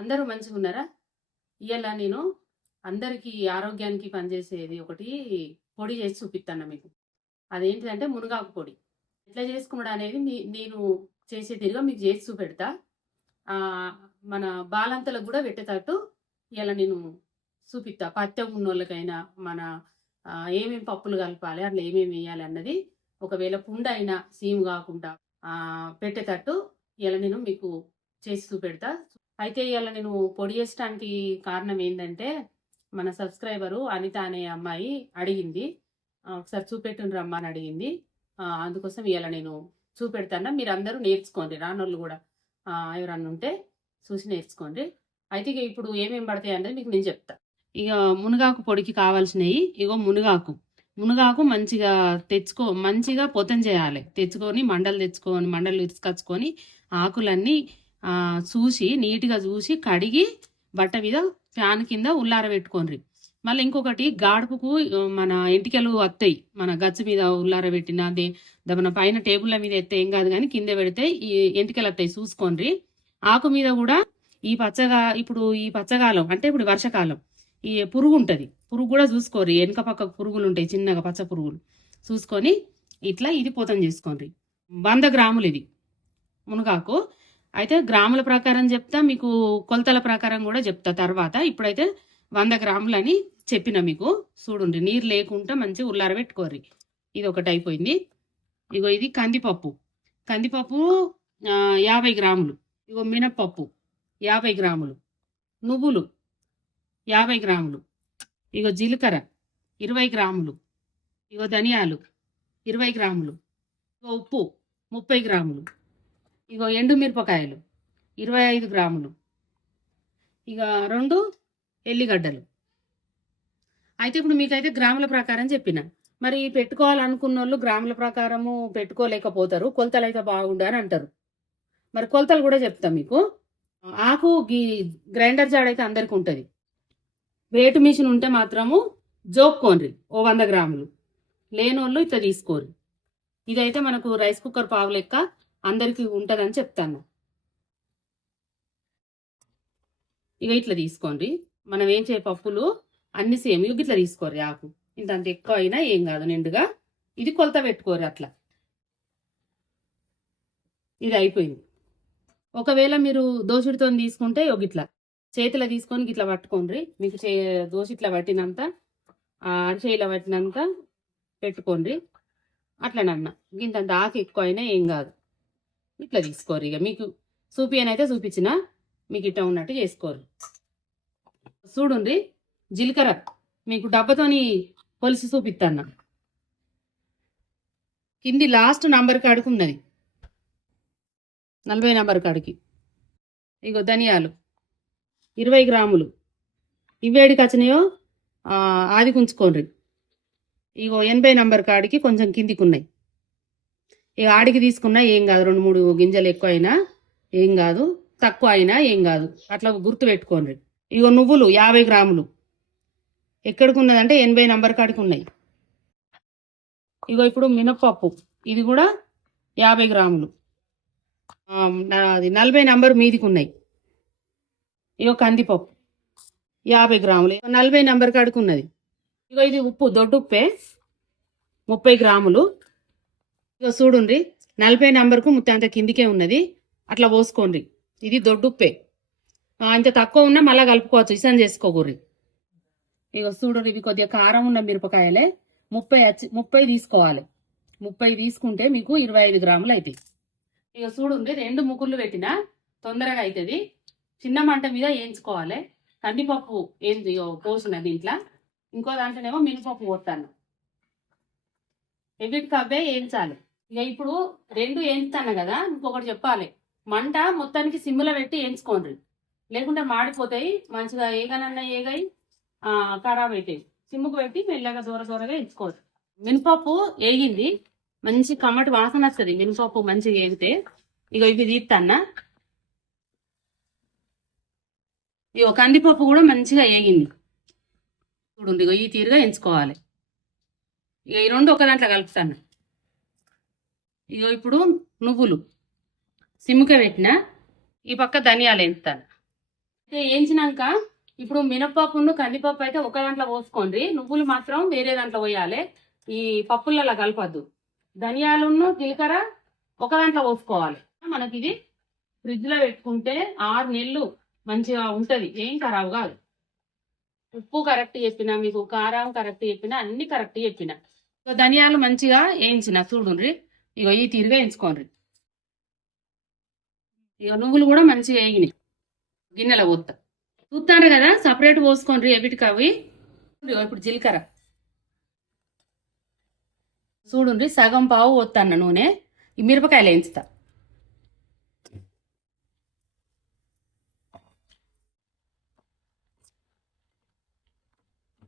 అందరూ మంచిగున్నారా? ఇయాల నేను అందరికీ ఆరోగ్యానికి పనిచేసేది ఒకటి పొడి చేసి చూపిత్తన్న మీకు. అదేంటిదంటే మునగాకు పొడి. ఎట్లా చేసుకునుడు అనేది నేను చేసే తీరుగా మీకు చేసి చూపెడతా. ఆహ్, మన బాలంతలకు గూడా పెట్టేటట్టు ఇయాల నేను చూపిత్తా. పత్యగున్నోళ్ళకైనా మన ఏమేం పప్పులు కలపాలి, అందులో ఏమేమి ఎయ్యాలి అన్నది ఒకవేళ పుండైనా సీము గాకుండా పెట్టేటట్టు ఇయాల నేను మీకు చేసి చూపెడతా. అయితే ఇయాల నేను పొడి చేసడానికి కారణం ఏందంటే, మన సబ్‌స్క్రైబరు అనిత అనే అమ్మాయి అడిగింది. ఒకసారి చూపెట్టుండ్రమ్మా అని అడిగింది. అందుకోసం ఇయాల నేను చూపెడతాను. మీరందరూ నేర్చుకోండి. రానోళ్ళు గూడా ఎవరన్నా ఉంటే చూసి నేర్చుకోండి. అయితే ఇగ ఇప్పుడు ఏమేం పడతాయి అనేది మీకు నేను చెప్తా. ఇగ మునగాకు పొడికి కావాల్సినయి ఇగో మునగాకు. మునగాకు మంచిగా పొతం చేయాలి. తెచ్చుకొని మండలు తీసుకొచ్చుకొని ఆకులన్నీ చూసి నీట్‌గా చూసి కడిగి బట్ట మీద ఫ్యాన్ కింద ఉల్లారబెట్టుకోండ్రి. మళ్ళీ ఇంకొకటి గాడుపుకు మన ఎంటికలు వత్తయి. మన గచ్చు మీద ఉల్లారబెట్టిన మన పైన టేబుల్ల మీద ఎత్తే ఏం కాదు కానీ కింద పెడితే ఈ ఎంటికలు వస్తాయి చూసుకోండ్రి. ఆకు మీద కూడా ఇప్పుడు ఈ పచ్చగాలం అంటే ఇప్పుడు వర్షకాలం ఈ పురుగు ఉంటుంది. పురుగు కూడా చూసుకోర్రి. వెనక పక్క పురుగులు ఉంటాయి, చిన్నగా పచ్చ పురుగులు చూసుకొని ఇట్లా ఇది పోతం చేసుకోండి. 100 గ్రాములు ఇది మునగాకు. అయితే గ్రాముల ప్రకారం చెప్తా, మీకు కొలతల ప్రకారం కూడా చెప్తా తర్వాత. ఇప్పుడైతే 100 గ్రాములని చెప్పిన మీకు. చూడండి, నీరు లేకుండా మంచిగా ఉల్లారబెట్టుకోర్రి. ఇది ఒకటి అయిపోయింది. ఇగో ఇది కందిపప్పు 50 గ్రాములు. ఇగో మినప్పప్పు 50 గ్రాములు. నువ్వులు 50 గ్రాములు. ఇగో జీలకర్ర 20 గ్రాములు. ఇగో ధనియాలు 20 గ్రాములు. ఇగో ఉప్పు 30 గ్రాములు. ఇగో ఎండుమిరపకాయలు 25 గ్రాములు. ఇక 2 ఎల్లిగడ్డలు. అయితే ఇప్పుడు మీకైతే గ్రాముల ప్రకారం చెప్పిన. మరి పెట్టుకోవాలనుకున్న వాళ్ళు గ్రాముల ప్రకారము పెట్టుకోలేకపోతారు, కొలతలు అయితే బాగుండాలని అంటారు. మరి కొలతలు కూడా చెప్తాం మీకు. ఆకు గ్రైండర్ జాడ్ అయితే అందరికి ఉంటుంది. వేటు మిషన్ ఉంటే మాత్రము జోక్కోండ్రి ఓ 100 గ్రాములు. లేనోళ్ళు ఇట్లా తీసుకోరు. ఇదైతే మనకు రైస్ కుక్కర్ పావు లెక్క అందరికీ ఉంటుందని చెప్తాను. ఇక ఇట్లా తీసుకోండి. మనం ఏం పప్పులు అన్ని సేమ్ ఇట్లా తీసుకోరు. ఆకు ఇంత ఎక్కువ అయినా ఏం కాదు, నిండుగా. ఇది కొలత పెట్టుకోరు అట్లా. ఇది అయిపోయింది. ఒకవేళ మీరు దోసుడితో తీసుకుంటే ఇట్లా చేతిలో తీసుకొని ఇట్లా పట్టుకోండి. మీకు దోశ ఇట్లా పట్టినంత అరిచేయిలో పట్టినంత పెట్టుకోండి. అట్లనన్నా ఇంతంత ఆకు ఎక్కువ అయినా ఏం కాదు. ఇట్లా తీసుకోరు. ఇక మీకు చూపియనైతే చూపించిన, మీకు ఇట్లా ఉన్నట్టు చేసుకోరు. చూడండి, జీలకర్ర మీకు డబ్బతోని పొలిసి చూపిస్తాను. కింది లాస్ట్ నంబర్ కాడికి ఉన్నది, 40 నంబర్ కాడికి. ఇగో ధనియాలు 20 గ్రాములు. ఇవేడికి వచ్చినాయో ఆది ఉంచుకోండి. ఇగో 80 నంబర్ కాడికి కొంచెం కిందికి ఉన్నాయి. ఇక ఆడికి తీసుకున్నా ఏం కాదు, 2-3 గింజలు ఎక్కువ అయినా ఏం కాదు, తక్కువ అయినా ఏం కాదు. అట్లా గుర్తు పెట్టుకోండి. ఇగో నువ్వులు 50 గ్రాములు. ఎక్కడికి ఉన్నదంటే 80 నంబర్ కాడికి ఉన్నాయి. ఇగో ఇప్పుడు మినప్పప్పు, ఇది కూడా 50 గ్రాములు. అది 40 నంబర్ మీదికి ఉన్నాయి. ఇగో కందిపప్పు 50 గ్రాములు, 40 నంబర్ కాడికి ఉన్నది. ఇగో ఇది ఉప్పు, దొడ్డుప్పే 30 గ్రాములు. ఇక చూడండి, 40 నంబర్కు అంత కిందికే ఉన్నది. అట్లా పోసుకోండి. ఇది దొడ్డుప్పే. ఇంత తక్కువ ఉన్నా మళ్ళీ కలుపుకోవచ్చు, ఇసం చేసుకోకూర్రి. ఇక చూడండి, ఇవి కొద్దిగా కారం ఉన్న మిరపకాయలే. 30 తీసుకోవాలి. 30 తీసుకుంటే మీకు 25 గ్రాములు అవుతాయి. ఇక చూడండి, 2 ముగ్గుర్లు పెట్టినా తొందరగా అవుతుంది. చిన్న మంట మీద వేయించుకోవాలి. కందిపప్పు పోసిన దీంట్లో, ఇంకో దాంట్లోనేమో మినపప్పు పోతాను. ఎవిటికి అవే వేయించాలి. ఇక ఇప్పుడు 2 వేయించుతాను కదా. ఇంకొకటి చెప్పాలి, మంట మొత్తానికి సిమ్లో పెట్టి వేయించుకోండి, లేకుంటే మాడిపోతాయి. మంచిగా ఏగానన్నా ఏగాయి ఖరాబ్ అవుతాయి. సిమ్ముకు పెట్టి మెల్లగా దూరగా వేయించుకోవచ్చు. మినపప్పు వేగింది, మంచి కమ్మటి వాసన వస్తుంది మినపప్పు మంచిగా వేగితే. ఇక ఇవి తీస్తాన్నా. ఇక కందిపప్పు కూడా మంచిగా వేగింది చూడండి. ఇక ఈ తీరుగా ఎంచుకోవాలి. ఇక ఈ 2 ఒక దాంట్లో కలుపుతాను. ఇక ఇప్పుడు నువ్వులు సిమ్ముకే పెట్టిన, ఈ పక్క ధనియాలు ఎంచుతాను. వేయించినాక ఇప్పుడు మినపప్పును కందిపప్పు అయితే ఒక దాంట్లో పోసుకోండి, నువ్వులు మాత్రం వేరే దాంట్లో పోయాలి. ఈ పప్పులలో కలపద్దు. ధనియాలును జీలకర్ర ఒక దాంట్లో పోసుకోవాలి. మనకి ఇది ఫ్రిడ్జ్ లో పెట్టుకుంటే 6 నెలలు మంచిగా ఉంటది, ఏం ఖరాబ్ కాదు. ఉప్పు కరెక్ట్ చెప్పిన, మీకు కారం కరెక్ట్ చెప్పిన, అన్ని కరెక్ట్ చెప్పిన. ధనియాలు మంచిగా వేయించిన చూడుండ్రి, ఇగో ఈ తీరుగా వేయించుకోండి. ఇక నువ్వులు కూడా మంచిగా వేగినాయి, గిన్నెలో పోతా చూస్తాను కదా, సపరేట్ పోసుకోండి ఎవిటికి అవి. ఇప్పుడు జీలకర్ర చూడుండ్రి, సగం పావు పోతాన్న నూనె. ఈ మిరపకాయలు వేయించుతా.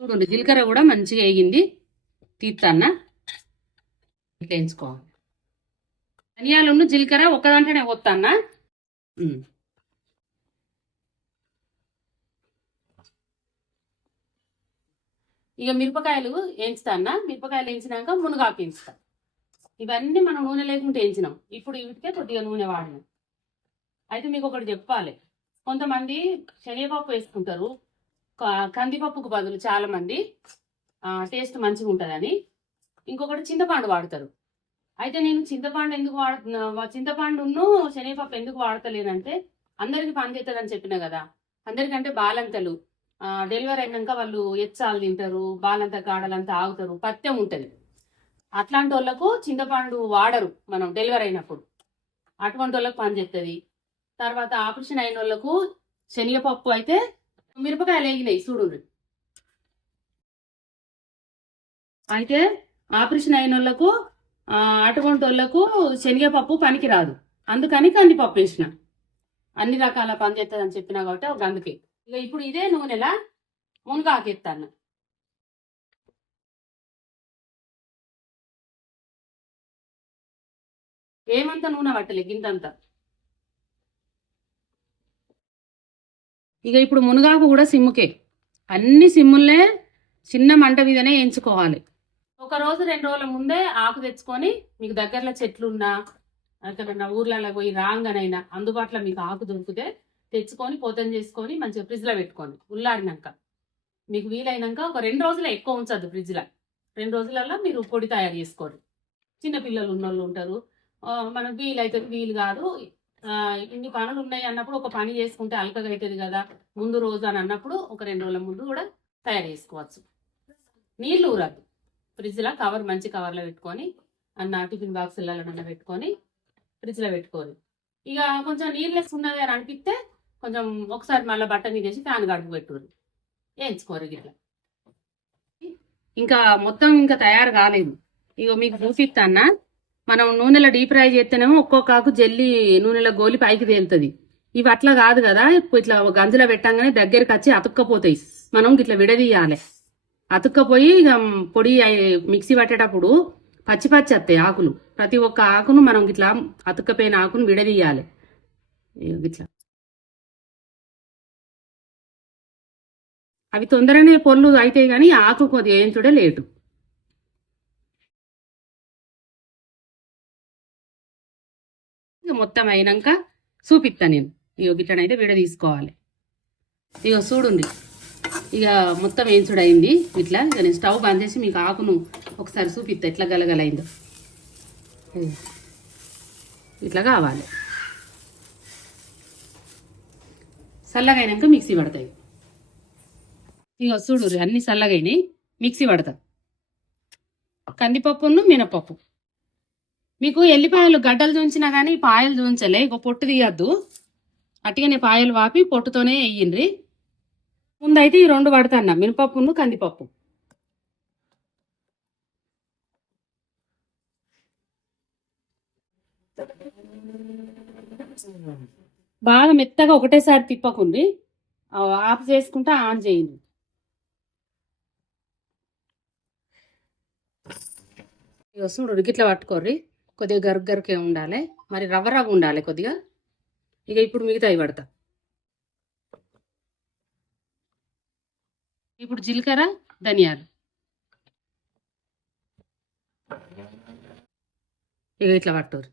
చూడండి జీలకర్ర కూడా మంచిగా వేగింది, తీస్తాన్న. ఇట్లా వేయించుకోవాలి. ధనియాలు జీలకర్ర ఒక దాంట్లోనే పోతాన్న. ఇక మిరపకాయలు వేయించుతాన్న. మిరపకాయలు వేయించినాక మునగాకు వేయించుతా. ఇవన్నీ మనం నూనె లేకుండా వేయించినాం, ఇప్పుడు వీటికే కొద్దిగా నూనె వాడినాం. అయితే మీకు ఒకటి చెప్పాలి, కొంతమంది శనగపప్పు వేసుకుంటారు కందిపప్పుకు బదులు, చాలా మంది టేస్ట్ మంచిగా ఉంటుందని. ఇంకొకటి చింతపండు వాడతారు. అయితే నేను చింతపండు ఎందుకు చింతపండును శనగపప్పు ఎందుకు వాడతలేనంటే, అందరికి పనిచేస్తుందని చెప్పిన కదా. అందరికంటే బాలంతలు డెలివరీ అయినాక వాళ్ళు ఎచ్చాలు తింటారు, బాలంత కాడలంతా ఆగుతారు, పత్యం ఉంటుంది. అట్లాంటి వాళ్ళకు చింతపండు వాడరు మనం డెలివరీ అయినప్పుడు, అటువంటి వాళ్ళకు పనిచేస్తుంది. తర్వాత ఆపరేషన్ అయిన వాళ్ళకు శనగపప్పు అయితే మిరపకాయలు వేగినాయి చూడు. అయితే ఆపరేషన్ అయిన వాళ్ళకు అటువంటి వాళ్ళకు శనగపప్పు పనికి రాదు, అందుకని కందిపప్పు వేసిన. అన్ని రకాల పని చేస్తుంది అని చెప్పినా కాబట్టి ఒక అందుకే. ఇక ఇప్పుడు ఇదే నూనెలా మునగాకు ఎత్తాను. ఏమంతా నూనె పట్టలే, గింతంతా. ఇక ఇప్పుడు మునగాకు కూడా సిమ్ముకే, అన్ని సిమ్ములనే చిన్న మంట మీదనే వేయించుకోవాలి. ఒక రోజు 2 రోజుల ముందే ఆకు తెచ్చుకొని, మీకు దగ్గరలో చెట్లున్నా ఎక్కడన్నా ఊర్లలో పోయి రాంగనైనా అందుబాటులో మీకు ఆకు దొరికితే తెచ్చుకొని పొతం చేసుకొని మంచిగా ఫ్రిడ్జ్లో పెట్టుకోండి. ఉల్లాడినాక మీకు వీలైనాక ఒక 2 రోజులు ఎక్కువ ఉంచద్దు ఫ్రిడ్జ్లో. 2 రోజులలో మీరు పొడి తయారు చేసుకోండి. చిన్నపిల్లలు ఉన్నోళ్ళు ఉంటారు, మనకు వీలైతే వీలు కాదు, ఇన్ని పనులు ఉన్నాయి అన్నప్పుడు ఒక పని చేసుకుంటే అల్కగా అవుతుంది కదా ముందు రోజు అని అన్నప్పుడు ఒక 2 రోజుల ముందు కూడా తయారు చేసుకోవచ్చు. నీళ్ళు ఊరద్దు, ఫ్రిడ్జ్లో కవర్ మంచి కవర్లో పెట్టుకొని అన్న టిఫిన్ బాక్సులలో పెట్టుకొని ఫ్రిడ్జ్లో పెట్టుకోవాలి. ఇక కొంచెం నీళ్ళెస్ ఉన్నది అని అనిపిస్తే కొంచెం ఒకసారి మళ్ళీ బట్ట మీదేసి ఫ్యాన్ గడుపు పెట్టుకోరు, వేయించుకోరు ఇట్లా. ఇంకా మొత్తం ఇంకా తయారు కాలేదు. ఇక మీకు చూపిస్తాన్న, మనం నూనెలో డీప్ ఫ్రై చేస్తేనేమో ఒక్కొక్క ఆకు జల్లి నూనెలో గోలి పైకి తేలుతుంది. ఇవి అట్లా కాదు కదా, ఇట్లా గంజులో పెట్టంగానే దగ్గరికి వచ్చి అతుక్కపోతాయి. మనం ఇట్లా విడదీయాలి. అతుక్కపోయి ఇక పొడి మిక్సీ పట్టేటప్పుడు పచ్చి పచ్చి వస్తాయి ఆకులు. ప్రతి ఒక్క ఆకును మనం ఇట్లా అతుక్కపోయిన ఆకును విడదీయాలి. ఇట్లా అవి తొందరనే పొల్లు అవుతాయి, కానీ ఆకు కొద్దిగా ఏంచుడే లేటు. ఇక మొత్తం అయినాక చూపిస్తాను నేను. ఇక గిట్లనైతే విడ తీసుకోవాలి. ఇక చూడుంది, ఇక మొత్తం వేయించుడు అయింది ఇట్లా. ఇక నేను స్టవ్ బంద్ చేసి మీకు ఆకును ఒకసారి చూపిస్తా ఎట్లా గలగలైందో. ఇట్లా కావాలి. చల్లగా అయినాక మిక్సీ పడతాయి. ఇక చూడు అన్ని చల్లగైనాయి, మిక్సీ పడతా. కందిపప్పును మినపప్పు. మీకు ఎల్లిపాయలు గడ్డలు చూంచినా కానీ పాయలు చూంచలే, ఇక పొట్టు తీయద్దు. అట్టిగానే పాయలు వాపి పొట్టుతోనే వేయండి. ముందైతే ఈ 2 పడతాన్న, మినపప్పును కందిపప్పు. బాగా మెత్తగా ఒకటేసారి తిప్పకుంది, ఆఫ్ చేసుకుంటా ఆన్ చేయండి. ఇక చూడు గిట్లా పట్టుకోర్రి, కొద్దిగా గరుగరుకే ఉండాలి, మరి రవ్వ రవ్వ ఉండాలి కొద్దిగా. ఇక ఇప్పుడు మిగతా అవి పడతా. ఇప్పుడు జీలకర్ర ధనియాలు, ఇక ఇట్లా పట్టుకోరు.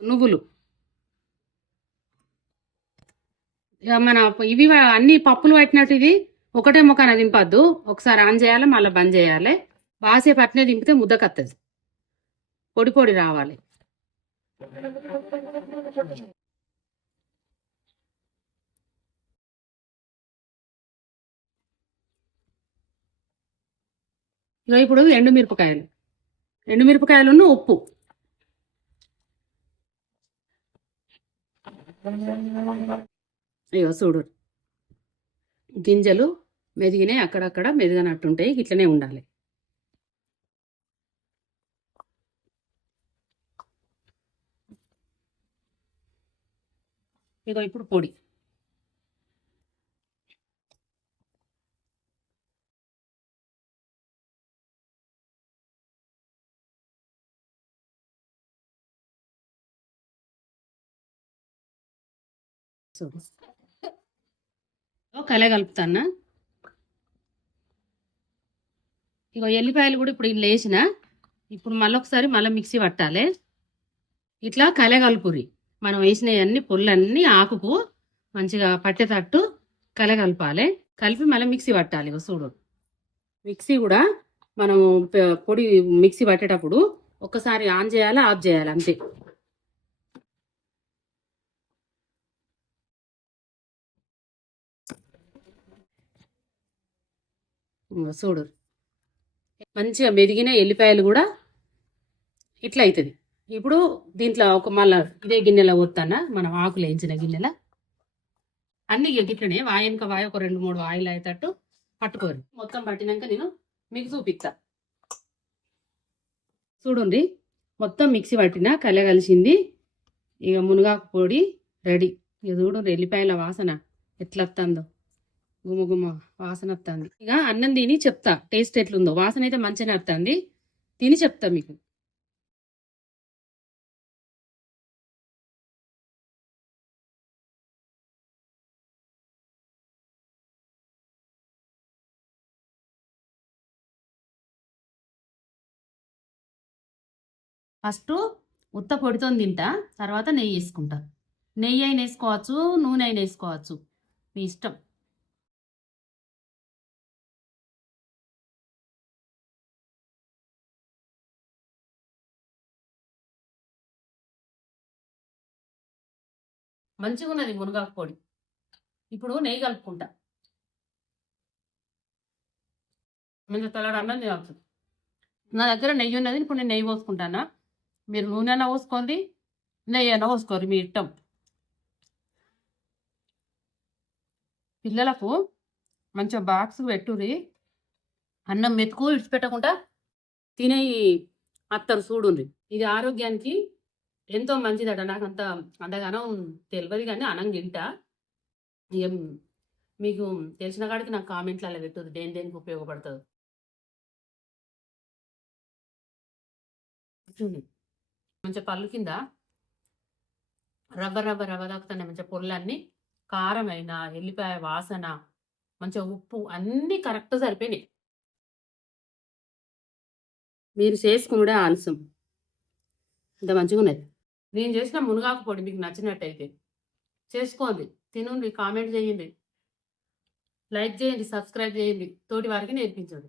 నువ్వులు ఇక మన ఇవి అన్ని పప్పులు పట్టినట్టు ఇది ఒకటే ముఖాన దింపద్దు. ఒకసారి ఆన్ చేయాలి, మళ్ళీ బంద్ చేయాలి. బాసేపు అట్నే దింపితే ముద్దకత్తది, పొడి పొడి రావాలి. ఇక ఇప్పుడు ఎండుమిరపకాయలున్న ఉప్పు, ఇగో చూడు గింజలు మెదిగినాయి, అక్కడక్కడ మెదిగనట్టుంటాయి, ఇట్లనే ఉండాలి. ఇగో ఇప్పుడు పొడి, చూడు కలే కలుపుతానా. ఇగో ఎల్లిపాయలు కూడా ఇప్పుడు ఇట్లా వేసిన, ఇప్పుడు మళ్ళొకసారి మళ్ళీ మిక్సీ పట్టాలి. ఇట్లా కలే కలుపురి. మనం వేసినవన్నీ పొల్లన్నీ ఆకుకు మంచిగా పట్టేటట్టు కలే కలపాలి. కలిపి మళ్ళీ మిక్సీ పట్టాలి. ఇగో చూడు మిక్సీ కూడా మనం పొడి మిక్సీ పట్టేటప్పుడు ఒక్కసారి ఆన్ చేయాలి, ఆఫ్ చేయాలి, అంతే. చూడు మంచిగా మెదిగిన ఎల్లిపాయలు కూడా ఇట్లా అవుతుంది. ఇప్పుడు దీంట్లో ఒక మళ్ళా ఇదే గిన్నెలో పోతానా, మనం ఆకులు వేయించిన గిన్నెల అన్ని ఇట్లనే వాయనక వాయ ఒక 2-3 వాయిలు అయ్యేటట్టు పట్టుకోరు. మొత్తం పట్టినాక నేను మీకు చూపిస్తా. చూడండి మొత్తం మిక్సీ పట్టిన కల కలిసింది. ఇక మునగాకు పొడి రెడీ. ఇక చూడండి ఎల్లిపాయల వాసన ఎట్లా వస్తుందో, గుమ గుమ వాసన వస్తుంది. ఇక అన్నం తిని చెప్తా టేస్ట్ ఎట్లుందో. వాసన అయితే మంచిగా వస్తుంది, తిని చెప్తా మీకు. ఫస్ట్ ఉత్త పొడితో తింటా, తర్వాత నెయ్యి వేసుకుంటా. నెయ్యి అయినా వేసుకోవచ్చు, నూనె అయినా వేసుకోవచ్చు, మీ ఇష్టం. మంచిగా ఉన్నది మునగాకు పొడి. ఇప్పుడు నెయ్యి కలుపుకుంటా. మంచిగా తలడు అన్నం తినవచ్చు. నా దగ్గర నెయ్యి ఉన్నది, ఇప్పుడు నేను నెయ్యి పోసుకుంటానా. మీరు నూనె అయినా పోసుకోండి, నెయ్యి అయినా పోసుకోరు, మీ ఇష్టం. పిల్లలకు మంచిగా బాక్స్ పెట్టుర్రి. అన్నం మెతుకు ఇడిచిపెట్టకుండా తినే అత్తరు చూడుండ్రి. ఇది ఆరోగ్యానికి ఎంతో మంచిదట. నాకు అంతగానం తెలియదు, కానీ అన్నం తింటా. ఏం మీకు తెలిసిన కాడికి నాకు కామెంట్లలో పెట్టుర్రి, దేనికి ఉపయోగపడుతుంది. మంచిగా పళ్ళు కింద రవ్వ రవ్వ రవ్వ తాకుతున్నాయి. మంచిగా పొల్లన్నీ కారమైన ఎల్లిపాయ వాసన, మంచిగా ఉప్పు అన్నీ కరెక్ట్ సరిపోయినాయి. మీరు చేసుకునే ఆలస్యం, ఇంత మంచిగా ఉన్నది. నేను చేసిన మునగాకు పొడి మీకు నచ్చినట్టయితే చేసుకోండి, తినండి, కామెంట్ చేయండి, లైక్ చేయండి, సబ్స్క్రైబ్ చేయండి, తోటి వారికి నేర్పించండి.